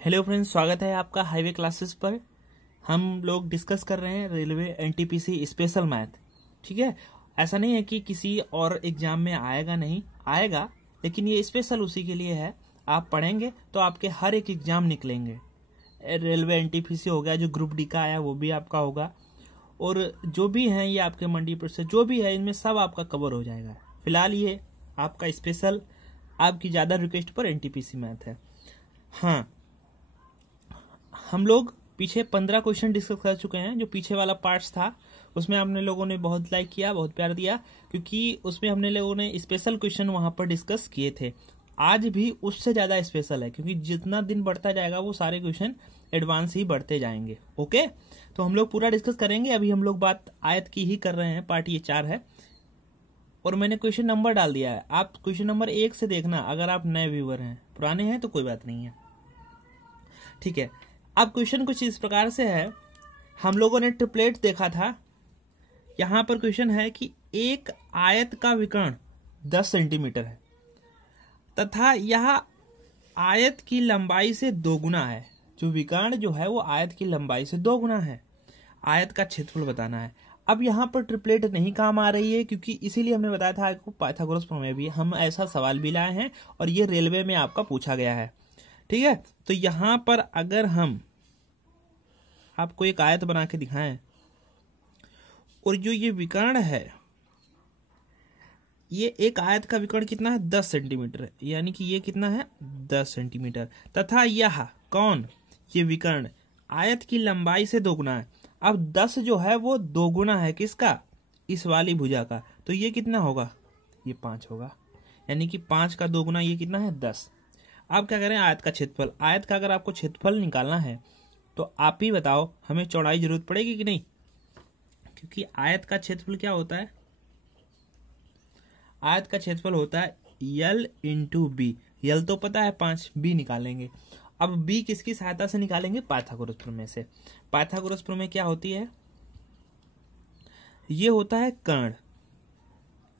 Hello friends, स्वागत है आपका हाईवे क्लासेस पर। हम लोग डिस्कस कर रहे हैं रेलवे एनटीपीसी स्पेशल मैथ। ठीक है, ऐसा नहीं है कि किसी और एग्जाम में आएगा, नहीं आएगा, लेकिन ये स्पेशल उसी के लिए है। आप पढ़ेंगे तो आपके हर एक एग्जाम निकलेंगे। रेलवे एनटीपीसी हो गया, जो ग्रुप डी का आया वो भी आपका होगा, और जो भी है ये आपके मंडी पर से जो भी है इनमें सब आपका कवर हो जाएगा। फिलहाल ये आपका स्पेशल, आपकी ज़्यादा रिक्वेस्ट पर एनटीपीसी मैथ है। हाँ, हम लोग पीछे 15 क्वेश्चन डिस्कस कर चुके हैं। जो पीछे वाला पार्ट्स था उसमें हमने लोगों ने बहुत लाइक किया, बहुत प्यार दिया, क्योंकि उसमें हमने लोगों ने स्पेशल क्वेश्चन वहां पर डिस्कस किए थे। आज भी उससे ज्यादा स्पेशल है, क्योंकि जितना दिन बढ़ता जाएगा वो सारे क्वेश्चन एडवांस ही बढ़ते जाएंगे। ओके, तो हम लोग पूरा डिस्कस करेंगे। अभी हम लोग बात आयत की ही कर रहे हैं, पार्ट ये 4 है, और मैंने क्वेश्चन नंबर डाल दिया है। आप क्वेश्चन नंबर 1 से देखना, अगर आप नए व्यूअर हैं, पुराने हैं तो कोई बात नहीं है। ठीक है, अब क्वेश्चन कुछ इस प्रकार से है। हम लोगों ने ट्रिपलेट देखा था। यहां पर क्वेश्चन है कि एक आयत का विकर्ण 10 सेंटीमीटर है तथा यह आयत की लंबाई से दोगुना है। जो विकर्ण जो है वो आयत की लंबाई से दोगुना है। आयत का क्षेत्रफल बताना है। अब यहाँ पर ट्रिपलेट नहीं काम आ रही है, क्योंकि इसीलिए हमने बताया था आपको पाइथागोरस प्रमेय भी हम ऐसा सवाल भी लाए हैं, और ये रेलवे में आपका पूछा गया है। ठीक है, तो यहां पर अगर हम आपको एक आयत बना के दिखाएं, और जो ये विकर्ण है, ये एक आयत का विकर्ण कितना है, 10 सेंटीमीटर है, यानी कि ये कितना है, 10 सेंटीमीटर, तथा यह कौन, ये विकर्ण आयत की लंबाई से दोगुना है। अब 10 जो है वो दोगुना है किसका, इस वाली भुजा का, तो ये कितना होगा, ये 5 होगा, यानी कि 5 का दोगुना ये कितना है, 10। अब क्या करें, आयत का क्षेत्रफल। आयत का अगर आपको क्षेत्रफल निकालना है तो आप ही बताओ, हमें चौड़ाई जरूरत पड़ेगी कि नहीं, क्योंकि आयत का क्षेत्रफल क्या होता है, आयत का क्षेत्रफल होता है यल इंटू बी। यल तो पता है 5, बी निकालेंगे। अब बी किसकी सहायता से निकालेंगे, पाइथागोरस प्रमेय से। पाइथागोरस प्रमेय क्या होती है, ये होता है कर्ण,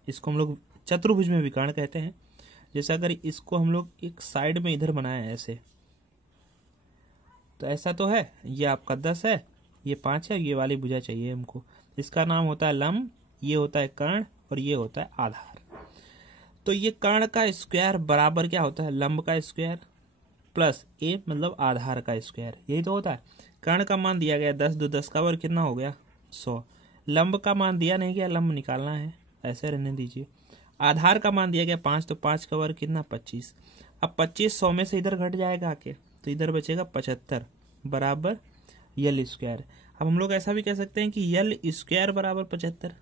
इसको हम लोग चतुर्भुज में विकर्ण कहते हैं। जैसे अगर इसको हम लोग एक साइड में इधर बनाए ऐसे, तो ऐसा तो है, ये आपका 10 है, ये 5 है, ये वाली भुजा चाहिए हमको। इसका नाम होता है लंब, ये होता है कर्ण, और ये होता है आधार। तो ये कर्ण का स्क्वायर बराबर क्या होता है, लंब का स्क्वायर प्लस ए मतलब आधार का स्क्वायर, यही तो होता है। कर्ण का मान दिया गया 10, 2 10 का वर्ग कितना हो गया, 100। लंब का मान दिया नहीं गया, लंब निकालना है, ऐसे रहने दीजिए। आधार का मान दिया गया 5, तो 5 का वर्ग कितना, 25। अब 25 100 में से इधर घट जाएगा आके, तो इधर बचेगा 75 बराबर यल स्क्वायर। अब हम लोग ऐसा भी कह सकते हैं कि यल स्क्वायर बराबर 75,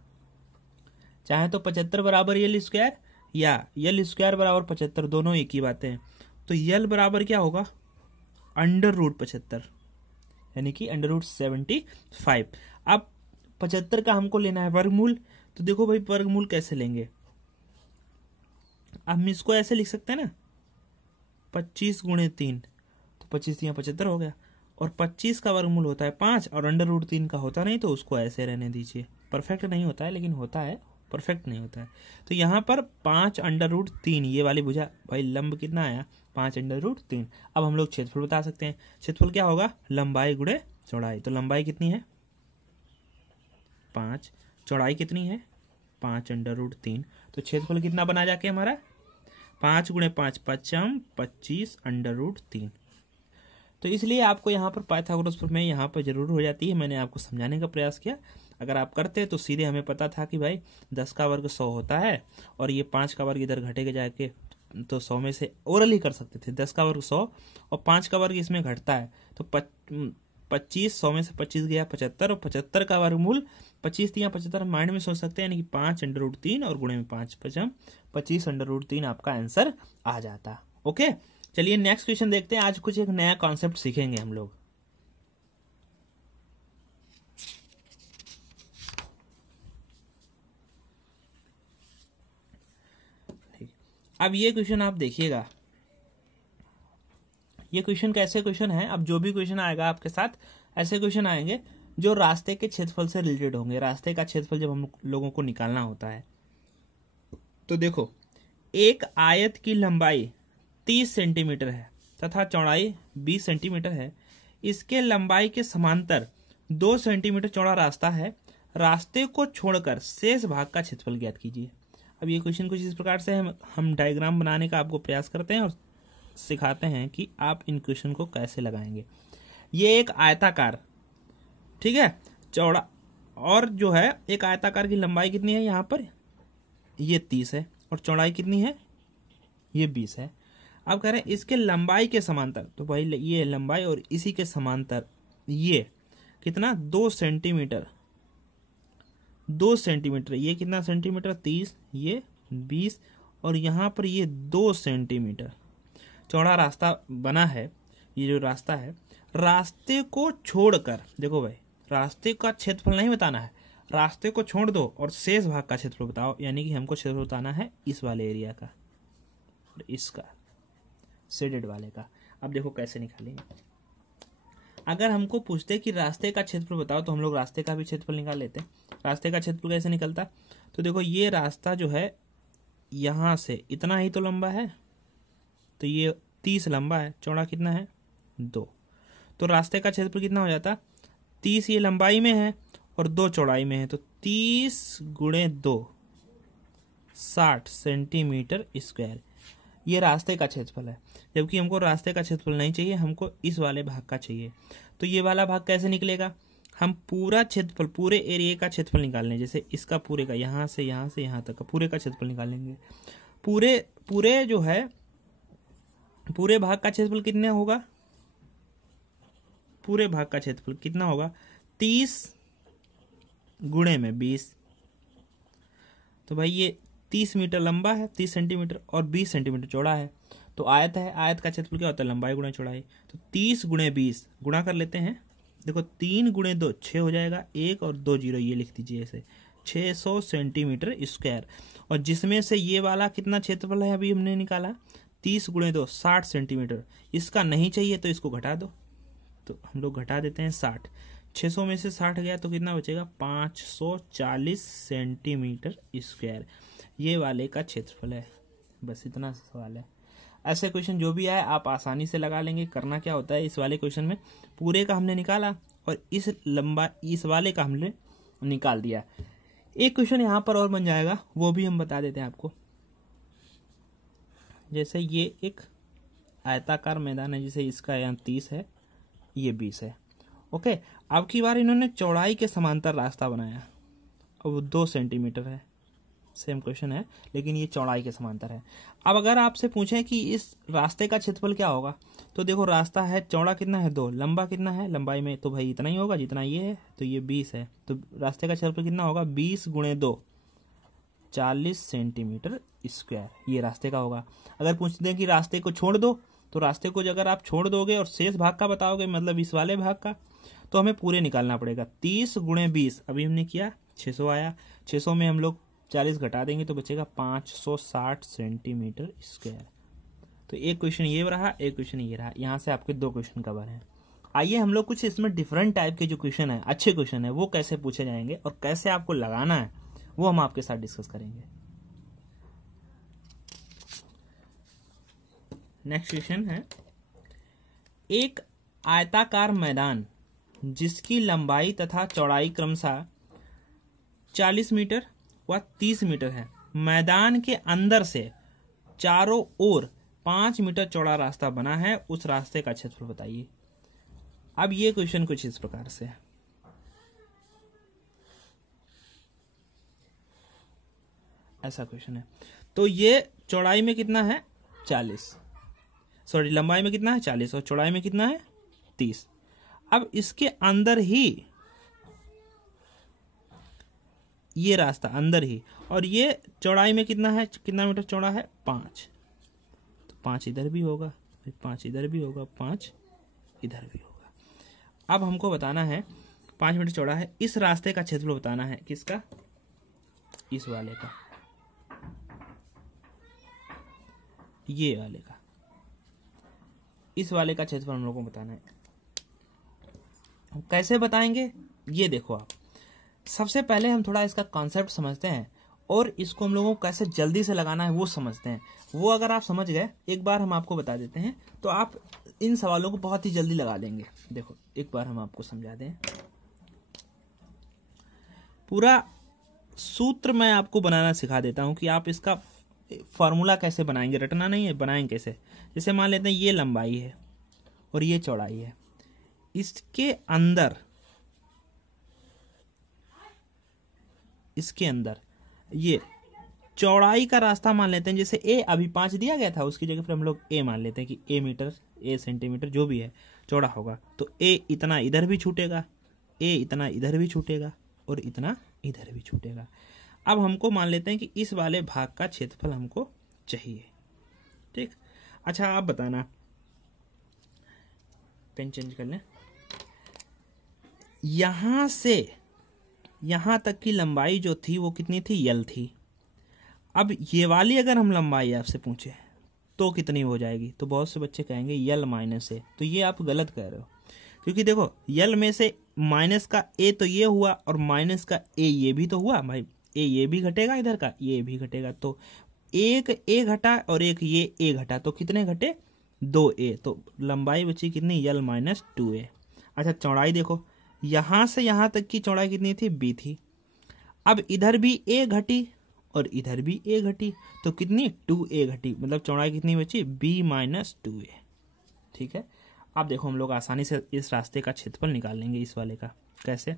चाहे तो 75 बराबर यल स्क्वायर या यल स्क्वायर बराबर 75, दोनों एक ही बातें हैं। तो यल बराबर क्या होगा, √75, यानी कि √75। अब 75 का हमको लेना है वर्गमूल, तो देखो भाई वर्गमूल कैसे लेंगे। अब हम इसको ऐसे लिख सकते हैं ना, 25 × 3, तो 25 या 75 हो गया। और 25 का वर्गमूल होता है 5, और √3 का होता नहीं, तो उसको ऐसे रहने दीजिए। परफेक्ट नहीं होता है, लेकिन होता है, परफेक्ट नहीं होता है। तो यहाँ पर 5 √3, ये वाली भुजा, भाई लंब कितना आया, 5 √3। अब हम लोग क्षेत्रफल बता सकते हैं। क्षेत्रफल क्या होगा, लंबाई गुणे चौड़ाई। तो लंबाई कितनी है, 5, चौड़ाई कितनी है, 5 √3। तो क्षेत्रफल कितना बना जाके हमारा, 5 × 5 5 25 √3। तो इसलिए आपको यहाँ पर पाइथागोरस प्रमेय यहाँ पर जरूर हो जाती है। मैंने आपको समझाने का प्रयास किया। अगर आप करते तो सीधे हमें पता था कि भाई 10 का वर्ग 100 होता है, और ये 5 का वर्ग इधर घटेगा जाके, तो 100 में से ओरल ही कर सकते थे। 10 का वर्ग 100 और 5 का वर्ग इसमें घटता है, तो 25 100 में से 25 गया 75, और 75 का वर्गमूल 25 या 75 माइंड में सोच सकते हैं, यानी कि 5 √3 और गुणे में 5 25 √3 आपका आंसर आ जाता। ओके, चलिए नेक्स्ट क्वेश्चन देखते हैं। आज कुछ एक नया कॉन्सेप्ट सीखेंगे हम लोग। ठीक, अब ये क्वेश्चन आप देखिएगा। ये क्वेश्चन कैसे क्वेश्चन है, अब जो भी क्वेश्चन आएगा आपके साथ, ऐसे क्वेश्चन आएंगे जो रास्ते के क्षेत्रफल से रिलेटेड होंगे। रास्ते का क्षेत्रफल जब हम लोगों को निकालना होता है, तो देखो एक आयत की लंबाई 30 सेंटीमीटर है, तथा चौड़ाई 20 सेंटीमीटर है। इसके लंबाई के समांतर 2 सेंटीमीटर चौड़ा रास्ता है। रास्ते को छोड़कर शेष भाग का क्षेत्रफल ज्ञात कीजिए। अब ये क्वेश्चन कुछ इस प्रकार से हम डायग्राम बनाने का आपको प्रयास करते हैं और सिखाते हैं कि आप इन क्वेश्चन को कैसे लगाएंगे। ये एक आयताकार, ठीक है, चौड़ा, और जो है एक आयताकार की लंबाई कितनी है यहाँ पर, ये 30 है, और चौड़ाई कितनी है, ये 20 है। अब कह रहे हैं इसके लंबाई के समांतर, तो भाई ये लंबाई और इसी के समांतर ये कितना 2 सेंटीमीटर, 2 सेंटीमीटर, ये कितना सेंटीमीटर 30, ये 20, और यहाँ पर ये 2 सेंटीमीटर चौड़ा रास्ता बना है। ये जो रास्ता है, रास्ते को छोड़कर, देखो भाई रास्ते का क्षेत्रफल नहीं बताना है, रास्ते को छोड़ दो और शेष भाग का क्षेत्रफल बताओ। यानी कि हमको क्षेत्रफल बताना है इस वाले एरिया का और इसका, शेडेड वाले का। अब देखो कैसे निकालेंगे। अगर हमको पूछते कि रास्ते का क्षेत्रफल बताओ तो हम लोग रास्ते का भी क्षेत्रफल निकाल लेते हैं। रास्ते का क्षेत्रफल कैसे निकलता, तो देखो ये रास्ता जो है यहाँ से इतना ही तो लंबा है, तो ये 30 लंबा है, चौड़ा कितना है 2, तो रास्ते का क्षेत्रफल कितना हो जाता, 30 ये लंबाई में है और 2 चौड़ाई में है, तो 30 गुणे 2 60 सेंटीमीटर स्क्वायर, ये रास्ते का क्षेत्रफल है। जबकि हमको रास्ते का क्षेत्रफल नहीं चाहिए, हमको इस वाले भाग का चाहिए। तो ये वाला भाग कैसे निकलेगा, हम पूरा क्षेत्रफल, पूरे एरिया का क्षेत्रफल निकाल लें, जैसे इसका पूरे का, यहाँ से यहाँ तक का पूरे का क्षेत्रफल निकाल लेंगे। पूरे जो है पूरे भाग का क्षेत्रफल कितना होगा, पूरे भाग का क्षेत्रफल कितना होगा 30 गुणे में 20, तो भाई ये 30 मीटर लंबा है, 30 सेंटीमीटर और 20 सेंटीमीटर चौड़ा है। तो आयत है, आयत का क्षेत्रफल क्या होता है, लंबाई गुणे चौड़ाई। तो 30 गुणे 20 गुणा कर लेते हैं, देखो 3 गुणे 2 6 हो जाएगा, 1 और 2 0 ये लिख दीजिए ऐसे, 600 सेंटीमीटर स्क्वायर। और जिसमें से ये वाला कितना क्षेत्रफल है अभी हमने निकाला, 30 गुणे 2 60 सेंटीमीटर। इसका नहीं चाहिए तो इसको घटा दो, तो हम लोग घटा देते हैं 60, 600 में से 60 गया तो कितना बचेगा 540 सेंटीमीटर स्क्वायर, ये वाले का क्षेत्रफल है। बस इतना सवाल है। ऐसे क्वेश्चन जो भी आए आप आसानी से लगा लेंगे। करना क्या होता है, इस वाले क्वेश्चन में पूरे का हमने निकाला और इस वाले का हमने निकाल दिया। एक क्वेश्चन यहाँ पर और बन जाएगा, वो भी हम बता देते हैं आपको। जैसे ये एक आयताकार मैदान है, जैसे इसका यहाँ 30 है, ये 20 है, ओके। अब की बार इन्होंने चौड़ाई के समांतर रास्ता बनाया और वो 2 सेंटीमीटर है, सेम क्वेश्चन है लेकिन ये चौड़ाई के समांतर है। अब अगर आपसे पूछें कि इस रास्ते का क्षेत्रफल क्या होगा, तो देखो रास्ता है, चौड़ा कितना है 2, लंबा कितना है, लंबाई में तो भाई इतना ही होगा जितना ये है, तो ये 20 है, तो रास्ते का क्षेत्रफल कितना होगा 20 गुणे 2 40 सेंटीमीटर स्क्वायर, ये रास्ते का होगा। अगर पूछते हैं कि रास्ते को छोड़ दो, तो रास्ते को अगर आप छोड़ दोगे और शेष भाग का बताओगे, मतलब इस वाले भाग का, तो हमें पूरे निकालना पड़ेगा। 30 गुणे 20 अभी हमने किया, 600 आया, 600 में हम लोग 40 घटा देंगे तो बचेगा 560 सेंटीमीटर स्क्वायर। तो एक क्वेश्चन ये रहा, एक क्वेश्चन ये रहा, यहाँ से आपके 2 क्वेश्चन कवर हैं। आइए हम लोग कुछ इसमें डिफरेंट टाइप के जो क्वेश्चन है, अच्छे क्वेश्चन है, वो कैसे पूछे जाएंगे और कैसे आपको लगाना है वो हम आपके साथ डिस्कस करेंगे। नेक्स्ट क्वेश्चन है, एक आयताकार मैदान जिसकी लंबाई तथा चौड़ाई क्रमशः 40 मीटर व 30 मीटर है, मैदान के अंदर से चारों ओर 5 मीटर चौड़ा रास्ता बना है, उस रास्ते का क्षेत्रफल बताइए। अब ये क्वेश्चन कुछ इस प्रकार से है, ऐसा क्वेश्चन है। तो ये चौड़ाई में कितना है 40, सॉरी लंबाई में कितना है 40 और चौड़ाई में कितना है 30। अब इसके अंदर ही ये रास्ता अंदर ही, और ये चौड़ाई में कितना है, कितना मीटर चौड़ा है 5, तो 5 इधर भी होगा, 5 इधर भी होगा, 5 इधर भी होगा। अब हमको बताना है 5 मीटर चौड़ा है, इस रास्ते का क्षेत्रफल बताना है, किसका, इस वाले का, ये वाले का, इस वाले का क्षेत्रफल हम लोगों को बताना है। हम कैसे बताएंगे ये देखो आप, सबसे पहले हम थोड़ा इसका कॉन्सेप्ट समझते हैं और इसको हम लोगों को कैसे जल्दी से लगाना है वो समझते हैं। वो अगर आप समझ गए, एक बार हम आपको बता देते हैं, तो आप इन सवालों को बहुत ही जल्दी लगा देंगे। देखो एक बार हम आपको समझा दें, पूरा सूत्र मैं आपको बनाना सिखा देता हूं कि आप इसका फॉर्मूला कैसे बनाएंगे। रटना नहीं है, बनाएंगे कैसे। जैसे मान लेते हैं ये लंबाई है और ये चौड़ाई है, इसके अंदर ये चौड़ाई का रास्ता मान लेते हैं। जैसे ए अभी 5 दिया गया था, उसकी जगह पर हम लोग ए मान लेते हैं कि ए मीटर, ए सेंटीमीटर जो भी है चौड़ा होगा। तो ए इतना इधर भी छूटेगा, ए इतना इधर भी छूटेगा और इतना इधर भी छूटेगा। अब हमको मान लेते हैं कि इस वाले भाग का क्षेत्रफल हमको चाहिए। ठीक, अच्छा आप बताना, पेन चेंज कर लें। यहां से यहां तक की लंबाई जो थी वो कितनी थी, यल थी। अब ये वाली अगर हम लंबाई आपसे पूछे तो कितनी हो जाएगी, तो बहुत से बच्चे कहेंगे यल माइनस ए। तो ये आप गलत कह रहे हो, क्योंकि देखो यल में से माइनस का ए तो ये हुआ और माइनस का ए ये भी तो हुआ भाई। ए ये भी घटेगा, इधर का ये भी घटेगा, तो एक ए घटा और एक ये ए घटा, तो कितने घटे, 2a। तो लंबाई बची कितनी, यल माइनस 2a। अच्छा चौड़ाई देखो, यहां से यहां तक की चौड़ाई कितनी थी, b थी। अब इधर भी a घटी और इधर भी a घटी, तो कितनी, 2a घटी। मतलब चौड़ाई कितनी बची, b माइनस 2a। ठीक है, अब देखो हम लोग आसानी से इस रास्ते का क्षेत्रफल निकाल लेंगे। इस वाले का कैसे,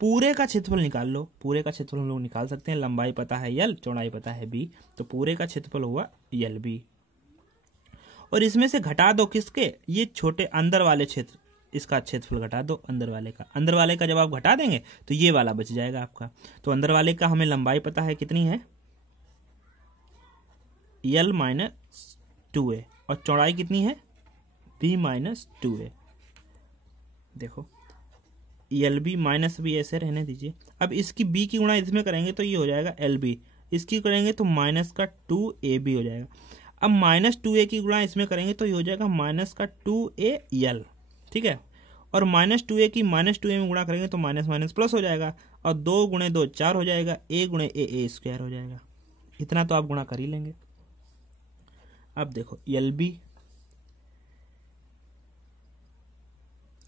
पूरे का क्षेत्रफल निकाल लो। पूरे का क्षेत्रफल हम लोग निकाल सकते हैं। लंबाई पता है यल, चौड़ाई पता है b, तो पूरे का क्षेत्रफल हुआ यल b। और इसमें से घटा दो किसके, ये छोटे अंदर वाले क्षेत्र, इसका क्षेत्रफल घटा दो अंदर वाले का। अंदर वाले का जब आप घटा देंगे तो ये वाला बच जाएगा आपका। तो अंदर वाले का हमें लंबाई पता है कितनी है, यल माइनस 2a, और चौड़ाई कितनी है, b माइनस 2a। देखो यल बी माइनस बी ऐसे रहने दीजिए। अब इसकी b की गुणा इसमें करेंगे तो ये हो जाएगा एल बी, इसकी करेंगे तो माइनस का 2ab हो जाएगा। अब माइनस 2a की गुणा इसमें करेंगे तो ये हो जाएगा माइनस का 2al। ठीक है, और माइनस 2a की माइनस 2a में गुणा करेंगे तो माइनस माइनस प्लस हो जाएगा, और 2 गुणे 2 4 हो जाएगा, a गुणे a स्क्वायर हो जाएगा। इतना तो आप गुणा कर ही लेंगे। अब देखो यल बी,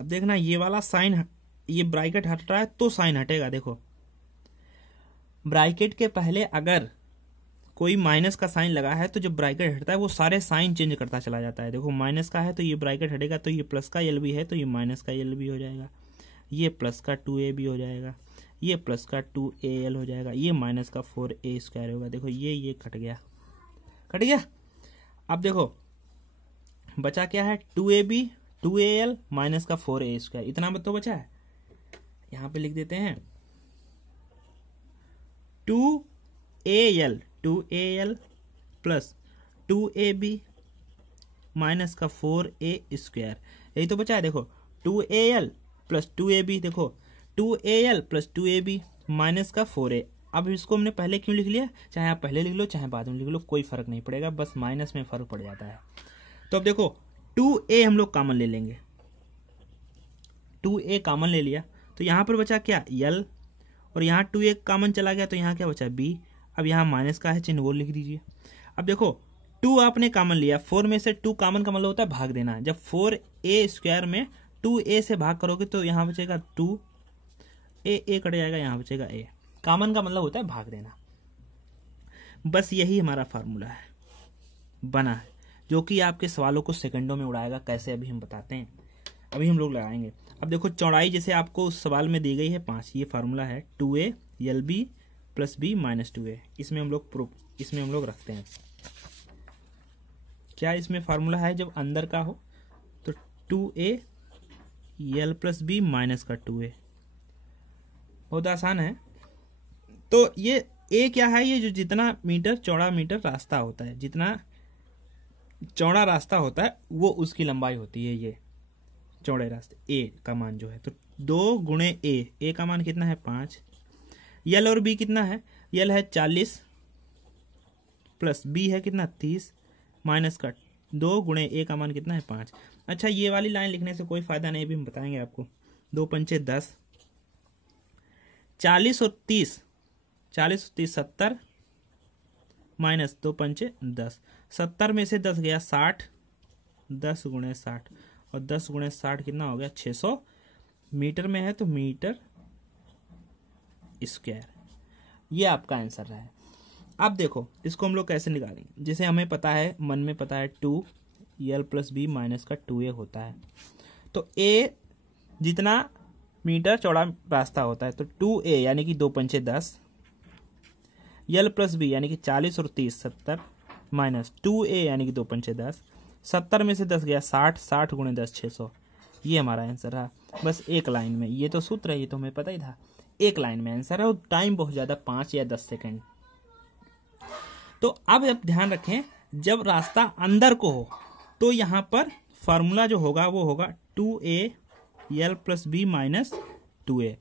अब देखना ये वाला साइन, ये ब्रैकेट हट रहा है तो साइन हटेगा। देखो ब्रैकेट के पहले अगर कोई माइनस का साइन लगा है तो जब ब्रैकेट हटता है वो सारे साइन चेंज करता चला जाता है। देखो माइनस का है तो ये ब्रैकेट हटेगा, तो ये प्लस का यल भी है तो ये माइनस का यल भी हो जाएगा, ये प्लस का 2a भी हो जाएगा, ये प्लस का 2al हो जाएगा, ये माइनस का 4a स्क्वायर होगा। देखो ये कट गया, कट गया। अब देखो बचा क्या है, 2ab 2al माइनस का 4a स्क्वायर, इतना तो बचा है। यहां पे लिख देते हैं 2al प्लस 2ab माइनस का 4a स्क्वायर, यही तो बचा है। देखो 2al प्लस 2ab, देखो 2al प्लस 2ab माइनस का 4a। अब इसको हमने पहले क्यों लिख लिया, चाहे आप पहले लिख लो चाहे बाद में लिख लो, कोई फर्क नहीं पड़ेगा, बस माइनस में फर्क पड़ जाता है। तो अब देखो 2a हम लोग कॉमन ले लेंगे, 2a कॉमन ले लिया तो यहां पर बचा क्या, यल, और यहाँ 2a कॉमन चला गया तो यहाँ क्या बचा, b। अब यहाँ माइनस का है चिन्ह, वो लिख दीजिए। अब देखो 2 आपने कॉमन लिया, 4 में से 2 कॉमन का मतलब होता है भाग देना। जब 4a स्क्वायर में 2a से भाग करोगे तो यहाँ बचेगा 2, a कट जाएगा, यहाँ बचेगा a। कॉमन का मतलब होता है भाग देना। बस यही हमारा फार्मूला है, बना है, जो कि आपके सवालों को सेकंडों में उड़ाएगा। कैसे अभी हम बताते हैं, अभी हम लोग लगाएंगे। अब देखो चौड़ाई जैसे आपको उस सवाल में दी गई है 5, ये फार्मूला है 2a यल b plus b minus 2a। इसमें हम लोग रखते हैं क्या, इसमें फार्मूला है जब अंदर का हो तो 2a यल प्लस b माइनस का 2a, बहुत आसान है। तो ये a क्या है, ये जो जितना मीटर चौड़ा मीटर रास्ता होता है, जितना चौड़ा रास्ता होता है वो उसकी लंबाई होती है। ये चौड़े रास्ते a का मान जो है, तो 2 गुणे a का मान कितना है 5, यल और b कितना है, यल है 40 प्लस b है कितना 30 माइनस का 2 गुणे a का मान कितना है 5। अच्छा ये वाली लाइन लिखने से कोई फायदा नहीं, भी हम बताएंगे आपको। 2 पंचे 10, 40 और 30 70, माइनस 2 पंचे 10, 70 में से 10 गया 60, 10 गुणे 60 और 10 गुणे 60 कितना हो गया 600 मीटर में है तो मीटर स्क्वायर। ये आपका आंसर रहा है। अब देखो इसको हम लोग कैसे निकालेंगे। जैसे हमें पता है, मन में पता है 2l + b माइनस का 2a होता है, तो a जितना मीटर चौड़ा रास्ता होता है तो 2a यानी कि 2 पंचे 10, l + b यानी कि 40 और 30 70 माइनस 2a यानी कि 2 पंचे 10, 70 में से 10 गया 60, 60 गुणे 10 600। ये हमारा आंसर रहा। बस एक लाइन में, ये तो सूत्र है, ये तो हमें पता ही था, एक लाइन में आंसर है और टाइम बहुत ज़्यादा 5 या 10 सेकेंड। तो अब ध्यान रखें, जब रास्ता अंदर को हो तो यहाँ पर फार्मूला जो होगा वो होगा 2a l + b minus 2a,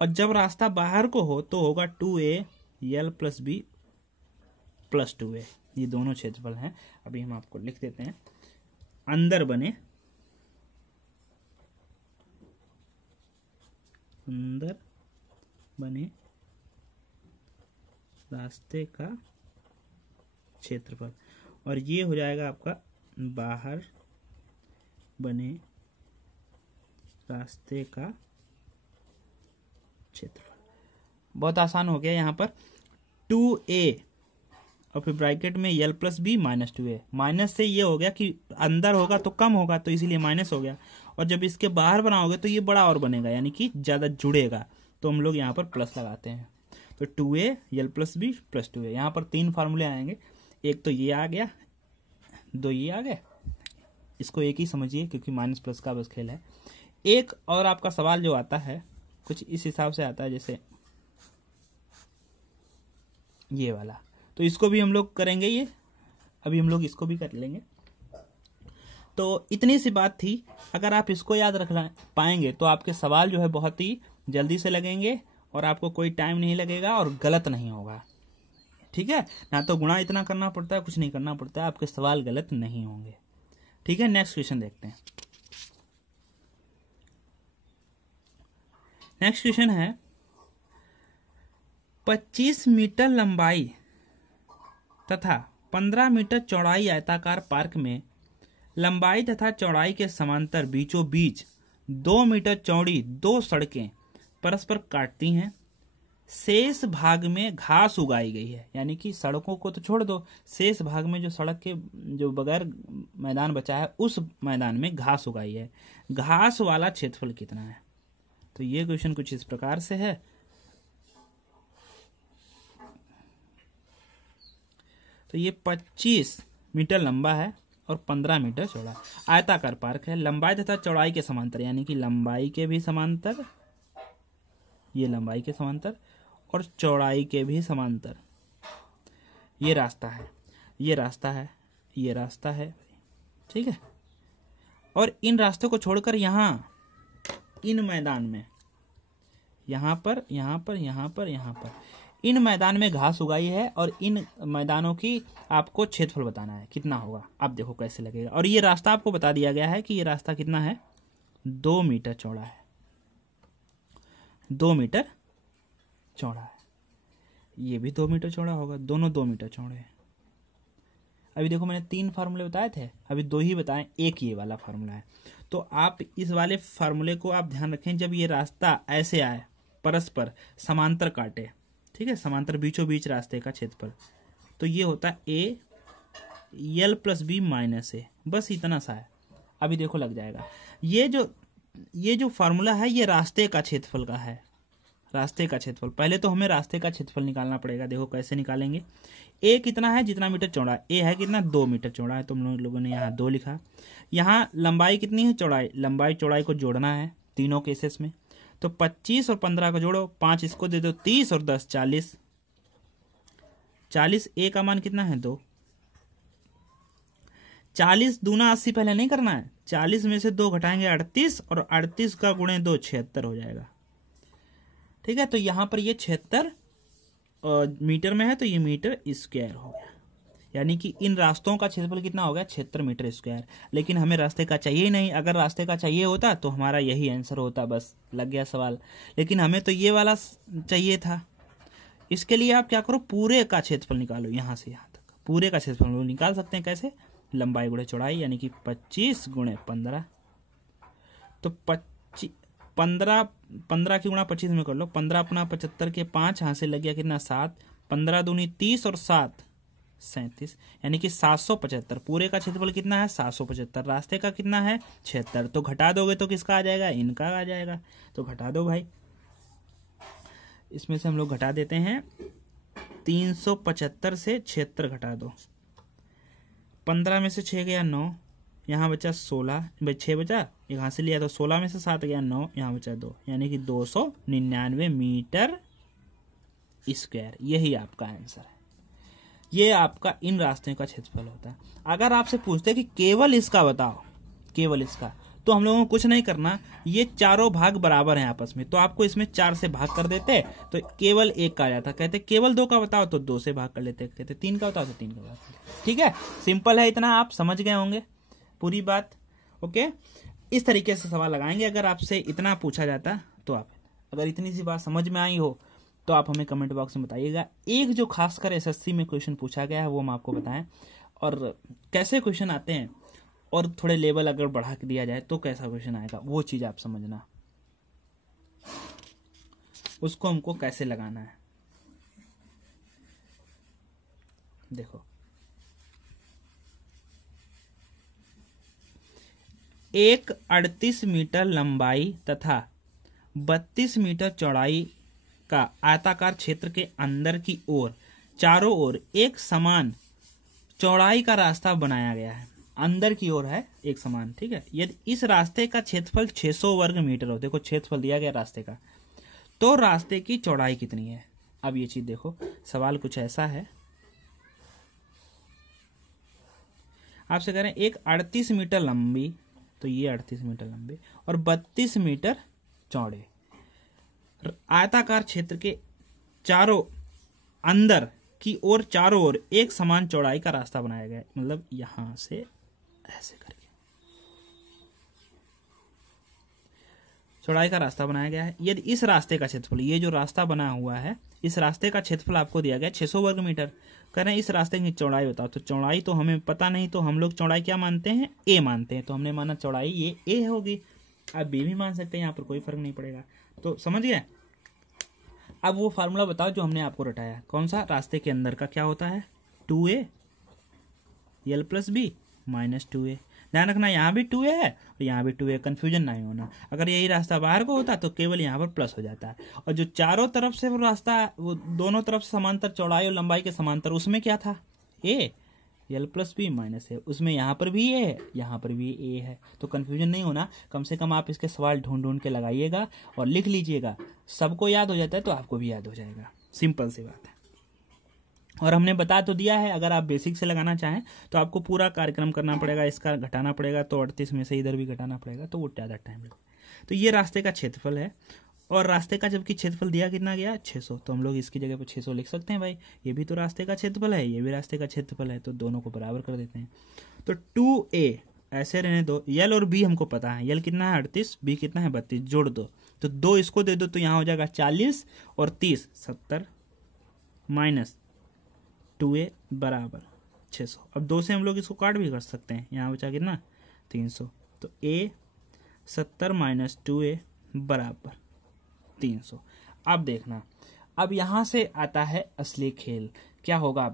और जब रास्ता बाहर को हो तो होगा 2a l + b plus 2a। ये दोनों क्षेत्रफल हैं। अभी हम आपको लिख देते हैं। अंदर बने रास्ते का क्षेत्रफल, और ये हो जाएगा आपका बाहर बने रास्ते का क्षेत्रफल। बहुत आसान हो गया। यहाँ पर 2a और फिर ब्रैकेट में l + b minus 2a। Minus से ये हो गया कि अंदर होगा तो कम होगा, तो इसीलिए माइनस हो गया, और जब इसके बाहर बनाओगे तो ये बड़ा और बनेगा यानी कि ज़्यादा जुड़ेगा, तो हम लोग यहाँ पर प्लस लगाते हैं। तो 2a l + b plus 2a। यहाँ पर 3 फार्मूले आएंगे, एक तो ये आ गया, 2 ये आ गए, इसको एक ही समझिए क्योंकि माइनस प्लस का बस खेल है। एक और आपका सवाल जो आता है कुछ इस हिसाब से आता है, जैसे ये वाला, तो इसको भी हम लोग करेंगे। ये अभी हम लोग इसको भी कर लेंगे। तो इतनी सी बात थी। अगर आप इसको याद रख पाएंगे तो आपके सवाल जो है बहुत ही जल्दी से लगेंगे और आपको कोई टाइम नहीं लगेगा और गलत नहीं होगा। ठीक है, ना तो गुणा इतना करना पड़ता है, कुछ नहीं करना पड़ता है, आपके सवाल गलत नहीं होंगे। ठीक है, नेक्स्ट क्वेश्चन देखते हैं। नेक्स्ट क्वेश्चन है 25 मीटर लंबाई तथा 15 मीटर चौड़ाई आयताकार पार्क में लंबाई तथा चौड़ाई के समांतर बीचों बीच 2 मीटर चौड़ी 2 सड़कें परस्पर काटती हैं। शेष भाग में घास उगाई गई है, यानी कि सड़कों को तो छोड़ दो, शेष भाग में जो सड़क के जो बगैर मैदान बचा है उस मैदान में घास उगाई है। घास वाला क्षेत्रफल कितना है? तो ये क्वेश्चन कुछ इस प्रकार से है। तो ये 25 मीटर लंबा है और 15 मीटर चौड़ा, आयताकार पार्क है। लंबाई तथा चौड़ाई के समांतर, यानी कि लंबाई के भी समांतर, ये लंबाई के समांतर और चौड़ाई के भी समांतर। ये रास्ता है, ये रास्ता है, ये रास्ता है। ठीक है, और इन रास्तों को छोड़कर यहाँ इन मैदान में, यहाँ पर, यहाँ पर, यहाँ पर, यहाँ पर, इन मैदान में घास उगाई है और इन मैदानों की आपको क्षेत्रफल बताना है कितना होगा। अब देखो कैसे लगेगा। और ये रास्ता आपको बता दिया गया है कि ये रास्ता कितना है, 2 मीटर चौड़ा है, 2 मीटर चौड़ा है। ये भी 2 मीटर चौड़ा होगा, दोनों 2 मीटर चौड़े हैं। अभी देखो मैंने 3 फार्मूले बताए थे, अभी 2 ही बताएं, एक ये वाला फार्मूला है। तो आप इस वाले फार्मूले को आप ध्यान रखें, जब ये रास्ता ऐसे आए परस्पर समांतर काटे, ठीक है, समांतर बीचों बीच रास्ते का क्षेत्रफल, तो ये होता है a l + b minus a, बस इतना सा है। अभी देखो लग जाएगा। ये जो फार्मूला है ये रास्ते का क्षेत्रफल का है, रास्ते का क्षेत्रफल। पहले तो हमें रास्ते का क्षेत्रफल निकालना पड़ेगा। देखो कैसे निकालेंगे। a कितना है, जितना मीटर चौड़ा, a है कितना, 2 मीटर चौड़ा है, तो हम लोगों ने यहाँ 2 लिखा। यहाँ लंबाई कितनी है, चौड़ाई, लंबाई चौड़ाई को जोड़ना है तीनों केसेस में, तो 25 और 15 को जोड़ो, 5 इसको दे दो 30 और 10 40, 40 a का मान कितना है, 2। 40 दूना 80 पहले नहीं करना है, 40 में से 2 घटाएंगे 38, और 38 का गुणे 2 76 हो जाएगा। ठीक है, तो यहाँ पर ये 76 मीटर में है, तो ये मीटर स्क्वायर हो गया, यानी कि इन रास्तों का क्षेत्रफल कितना हो गया, 76 मीटर स्क्वायर। लेकिन हमें रास्ते का चाहिए ही नहीं, अगर रास्ते का चाहिए होता तो हमारा यही आंसर होता, बस लग गया सवाल। लेकिन हमें तो ये वाला चाहिए था। इसके लिए आप क्या करो, पूरे का क्षेत्रफल निकालो यहाँ से यहाँ तक। पूरे का क्षेत्रफल हम लोग निकाल सकते हैं कैसे, लंबाई गुणे चौड़ाई, यानी कि 25 गुणे 15। तो 15 की गुणा 25 में कर लो, 15 अपना 75 के 5 यहाँ से लग गया कितना 7, 15 दूनी 30 और 7 37, यानी कि 775। पूरे का क्षेत्रफल कितना है 775, रास्ते का कितना है 76। तो घटा दोगे तो किसका आ जाएगा, इनका आ जाएगा। तो घटा दो भाई, इसमें से हम लोग घटा देते हैं 375 से 76 घटा दो, 15 में से 6 गया 9, यहाँ बचा 16, भाई 6 बचा, यहाँ से लिया तो 16 में से 7 गया 9, यहाँ बचा 2, यानी कि 299 मीटर स्क्वायर। यही आपका आंसर है। ये आपका इन रास्ते का क्षेत्रफल होता है। अगर आपसे पूछते कि केवल इसका बताओ, केवल इसका, तो हम लोगों को कुछ नहीं करना, ये चारों भाग बराबर हैं आपस में, तो आपको इसमें 4 से भाग कर देते तो केवल 1 का आ जाता। कहते केवल 2 का बताओ तो 2 से भाग कर लेते, कहते 3 का बताओ तो 3 का बताओ। ठीक है, सिंपल है, इतना आप समझ गए होंगे पूरी बात। ओके, इस तरीके से सवाल लगाएंगे। अगर आपसे इतना पूछा जाता तो आप, अगर इतनी सी बात समझ में आई हो तो आप हमें कमेंट बॉक्स में बताइएगा। एक जो खासकर एसएससी में क्वेश्चन पूछा गया है वो हम आपको बताएं, और कैसे क्वेश्चन आते हैं, और थोड़े लेवल अगर बढ़ा के दिया जाए तो कैसा क्वेश्चन आएगा, वो चीज आप समझना, उसको हमको कैसे लगाना है। देखो, एक 38 मीटर लंबाई तथा 32 मीटर चौड़ाई का आयताकार क्षेत्र के अंदर की ओर चारों ओर एक समान चौड़ाई का रास्ता बनाया गया है। अंदर की ओर है एक समान, ठीक है। यदि इस रास्ते का क्षेत्रफल 600 वर्ग मीटर हो, देखो क्षेत्रफल दिया गया रास्ते का, तो रास्ते की चौड़ाई कितनी है। अब ये चीज देखो, सवाल कुछ ऐसा है, आपसे कह रहे हैं एक 38 मीटर लंबी, तो ये 38 मीटर लंबे और 32 मीटर चौड़े आयताकार क्षेत्र के चारों अंदर की ओर चारों ओर एक समान चौड़ाई का रास्ता बनाया गया है। मतलब यहां से ऐसे करके चौड़ाई का रास्ता बनाया गया है। यदि इस रास्ते का क्षेत्रफल, ये जो रास्ता बना हुआ है, इस रास्ते का क्षेत्रफल आपको दिया गया 600 वर्ग मीटर। कह रहे हैं इस रास्ते की चौड़ाई बताओ, तो चौड़ाई तो हमें पता नहीं, तो हम लोग चौड़ाई क्या मानते हैं, ए मानते हैं, तो हमने माना चौड़ाई ये ए होगी। आप बी भी मान सकते हैं, यहाँ पर कोई फर्क नहीं पड़ेगा। तो समझ गए। अब वो फार्मूला बताओ जो हमने आपको रटाया, कौन सा, रास्ते के अंदर का क्या होता है 2a l plus B minus 2a। ध्यान रखना यहाँ भी 2a है और यहाँ भी 2a, कंफ्यूजन नहीं होना। अगर यही रास्ता बाहर को होता तो केवल यहाँ पर प्लस हो जाता है, और जो चारों तरफ से वो रास्ता, वो दोनों तरफ से समांतर चौड़ाई और लंबाई के समांतर, उसमें क्या था a l plus B minus है, उसमें यहाँ पर भी ए है, यहाँ पर भी ए है। तो कंफ्यूजन नहीं होना, कम से कम आप इसके सवाल ढूंढ ढूंढ के लगाइएगा और लिख लीजिएगा। सबको याद हो जाता है तो आपको भी याद हो जाएगा, सिंपल सी बात है। और हमने बता तो दिया है, अगर आप बेसिक से लगाना चाहें तो आपको पूरा कार्यक्रम करना पड़ेगा, इसका घटाना पड़ेगा, तो 38 में से इधर भी घटाना पड़ेगा, तो वो ज़्यादा टाइम लगेगा। तो ये रास्ते का क्षेत्रफल है, और रास्ते का जबकि क्षेत्रफल दिया कितना गया 600, तो हम लोग इसकी जगह पर 600 लिख सकते हैं। भाई ये भी तो रास्ते का क्षेत्रफल है, ये भी रास्ते का क्षेत्रफल है, तो दोनों को बराबर कर देते हैं। तो 2a ऐसे रहने दो, यल और बी हमको पता है, यल कितना है 38, बी कितना है 32, जोड़ दो, तो 2 इसको दे दो, तो यहाँ हो जाएगा 40 और 30 70 माइनस 2a बराबर 600। अब 2 से हम लोग इसको काट भी कर सकते हैं, यहाँ बचा कितना 300, तो a 70 माइनस 2a बराबर 300। अब देखना, अब यहां से आता है असली खेल, क्या होगा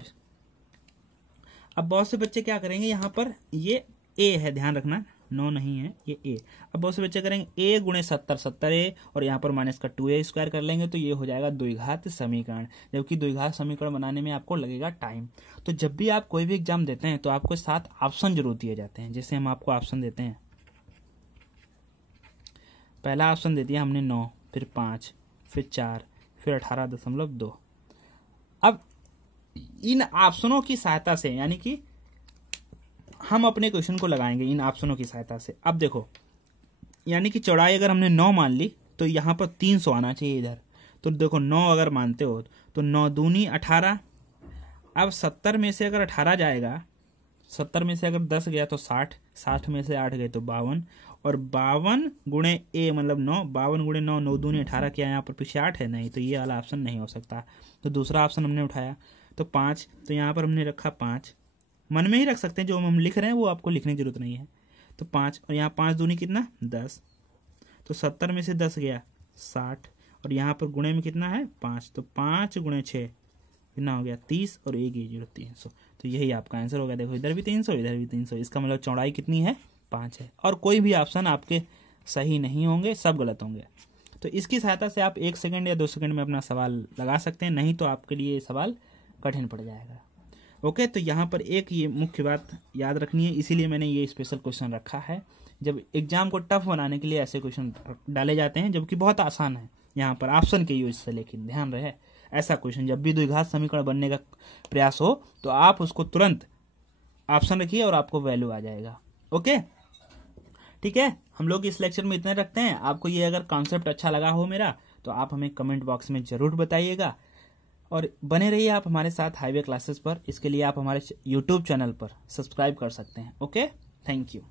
अब बहुत से बच्चे क्या करेंगे, यहाँ पर ये a है, ध्यान रखना 9 नहीं है, ये a। अब बहुत से बच्चे करेंगे a गुणे 70 70a, और यहाँ पर माइनस का 2a स्क्वायर कर लेंगे, तो ये हो जाएगा द्विघात समीकरण, जबकि द्विघात समीकरण बनाने में आपको लगेगा टाइम। तो जब भी आप कोई भी एग्जाम देते हैं तो आपको 7 ऑप्शन जरूर दिए जाते हैं। जैसे हम आपको ऑप्शन देते हैं, पहला ऑप्शन दे दिया हमने 9, फिर 5, फिर 4, फिर 18.2। अब इन ऑप्शनों की सहायता से, यानी कि हम अपने क्वेश्चन को लगाएंगे इन ऑप्शनों की सहायता से। अब देखो, यानी कि चौड़ाई अगर हमने 9 मान ली तो यहाँ पर 300 आना चाहिए इधर। तो देखो 9 अगर मानते हो तो 9 दूनी 18। अब 70 में से अगर 18 जाएगा, 70 में से अगर 10 गया तो 60, 60 में से 8 गए तो 52, और 52 गुणे ए मतलब 9, 52 गुणे 9, 9 दूनी 18 किया, यहाँ पर पीछे 8 है नहीं, तो ये वाला ऑप्शन नहीं हो सकता। तो दूसरा ऑप्शन हमने उठाया। तो 5, तो यहाँ पर हमने रखा 5, मन में ही रख सकते हैं, जो हम लिख रहे हैं वो आपको लिखने की जरूरत नहीं है। तो 5 और यहाँ 5 दूनी कितना 10, तो 70 में से 10 गया 60, और यहाँ पर गुणे में कितना है 5, तो 5 गुणे 6 कितना हो गया 30, और एक ये 300। तो यही आपका आंसर हो गया। देखो इधर भी 300 इधर भी 300, इसका मतलब चौड़ाई कितनी है 5 है। और कोई भी ऑप्शन आपके सही नहीं होंगे, सब गलत होंगे। तो इसकी सहायता से आप 1 सेकंड या 2 सेकंड में अपना सवाल लगा सकते हैं, नहीं तो आपके लिए सवाल कठिन पड़ जाएगा। ओके, तो यहाँ पर एक ये मुख्य बात याद रखनी है, इसीलिए मैंने ये स्पेशल क्वेश्चन रखा है। जब एग्जाम को टफ बनाने के लिए ऐसे क्वेश्चन डाले जाते हैं, जबकि बहुत आसान है यहाँ पर ऑप्शन के यूज से, लेकिन ध्यान रहे ऐसा क्वेश्चन जब भी द्विघात समीकरण बनने का प्रयास हो तो आप उसको तुरंत ऑप्शन रखिए और आपको वैल्यू आ जाएगा। ओके, ठीक है, हम लोग इस लेक्चर में इतने रखते हैं। आपको ये अगर कॉन्सेप्ट अच्छा लगा हो मेरा, तो आप हमें कमेंट बॉक्स में जरूर बताइएगा, और बने रहिए आप हमारे साथ हाईवे क्लासेस पर। इसके लिए आप हमारे यूट्यूब चैनल पर सब्सक्राइब कर सकते हैं। Okay, thank you.